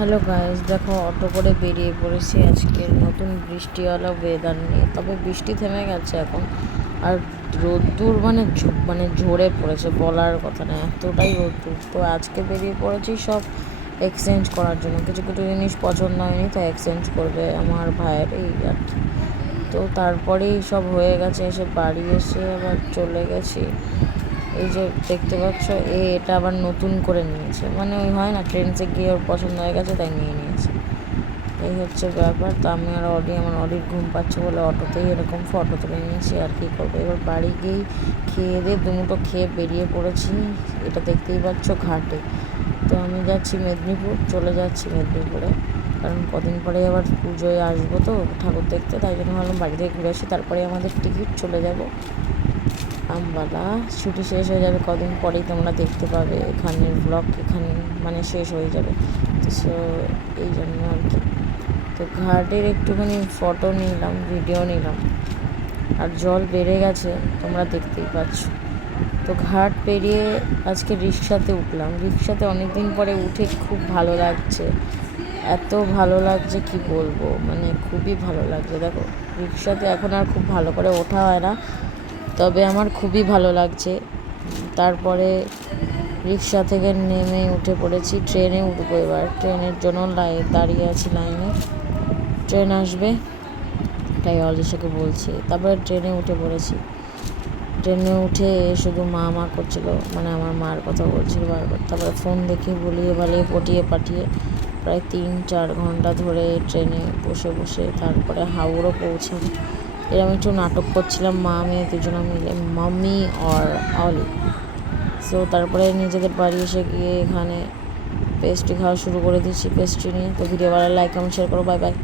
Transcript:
Hello guys, দেখো auto করে বেরিয়ে পড়েছি আজকে। নতুন বৃষ্টিওয়ালা ওয়েদার নিয়ে। তবে বৃষ্টি থেমে গেছে এখন। আর রোদ্দুর মানে মানে ঝরে পড়েছে, বলার কথা না। এতটাই রোদ্দুর। তো আজকে বেরিয়ে পড়েছি সব এক্সচেঞ্জ করার জন্য। কিছু কিছু জিনিস পছন্দ হয়নি, তাই এক্সচেঞ্জ করবে আমার ভাইয়ের এই আর কি। তো তারপরেই সব হয়ে গেছে, এসে বাড়ি এসে আবার চলে গেছি। এই যে দেখতে পাচ্ছ, এ এটা আবার নতুন করে নিয়েছে। মানে ওই হয় না ট্রেন্সে গিয়ে ওর পছন্দ হয়ে গেছে তাই নিয়ে নিয়েছে। এই হচ্ছে ব্যাপার। তো আমি আর অডি, আমার অডির ঘুম পাচ্ছে বলে অটোতেই এরকম ফটো তুলে নিয়েছি, আর কী করব? এবার বাড়ি গিয়েই খেয়ে দিয়ে দুমুটো খেয়ে বেরিয়ে পড়েছি। এটা দেখতেই পাচ্ছ ঘাটে। তো আমি যাচ্ছি মেদিনীপুর, চলে যাচ্ছি মেদিনীপুরে। কারণ কদিন পরে আবার পুজোয় আসব তো ঠাকুর দেখতে, তাই জন্য ভাবলাম বাড়ি থেকে ঘুরে আসি তারপরে আমাদের টিকিট চলে যাব। আমবালা। ছুটি শেষ হয়ে যাবে কদিন পরেই তোমরা দেখতে পাবে এখানের ব্লগ এখানে মানে শেষ হয়ে যাবে। তো সো এই জন্য আর কি। তো ঘাটের একটুখানি ফটো নিলাম ভিডিও নিলাম। আর জল বেড়ে গেছে, তোমরা দেখতেই পাচ্ছ। তো ঘাট পেরিয়ে আজকে রিক্সাতে উঠলাম। রিক্সাতে অনেক দিন পরে উঠে খুব ভালো লাগছে। এত ভালো লাগছে কি বলব? মানে খুবই ভালো লাগছে। দেখো রিক্সাতে এখন আর খুব ভালো করে ওঠা হয় না। তবে আমার খুবই ভালো লাগছে। তারপরে রিক্সা থেকে নেমে উঠে পড়েছি, ট্রেনে উঠবো এবার। ট্রেনের জন্য লাই, দাঁড়িয়ে আছি লাইনে। ট্রেন আসবে, তাই অলিশাকে বলছি। তারপরে ট্রেনে উঠে পড়েছি। ট্রেনে উঠে শুধু মা মা করছিল মানে আমার মার কথা বলছিল বারবার তারপরে ফোন দেখে বলিয়ে বালিয়ে পটিয়ে পাঠিয়ে প্রায় তিন, চার ঘণ্টা ধরে ট্রেনে বসে বসে তারপরে হাওড়ও পৌঁছাম এরকম একটু নাটক করছিলাম, মা মেয়ে দুজনে মিলে, মাম্মি আর অলি সো তারপরে নিজেদের বাড়ি এসে গিয়ে এখানে পেস্ট্রি খাওয়া শুরু করে দিয়েছি পেস্ট্রি নিয়ে। তো ভিডিও ভালো লাইক কমেন্ট শেয়ার করো বাই বাই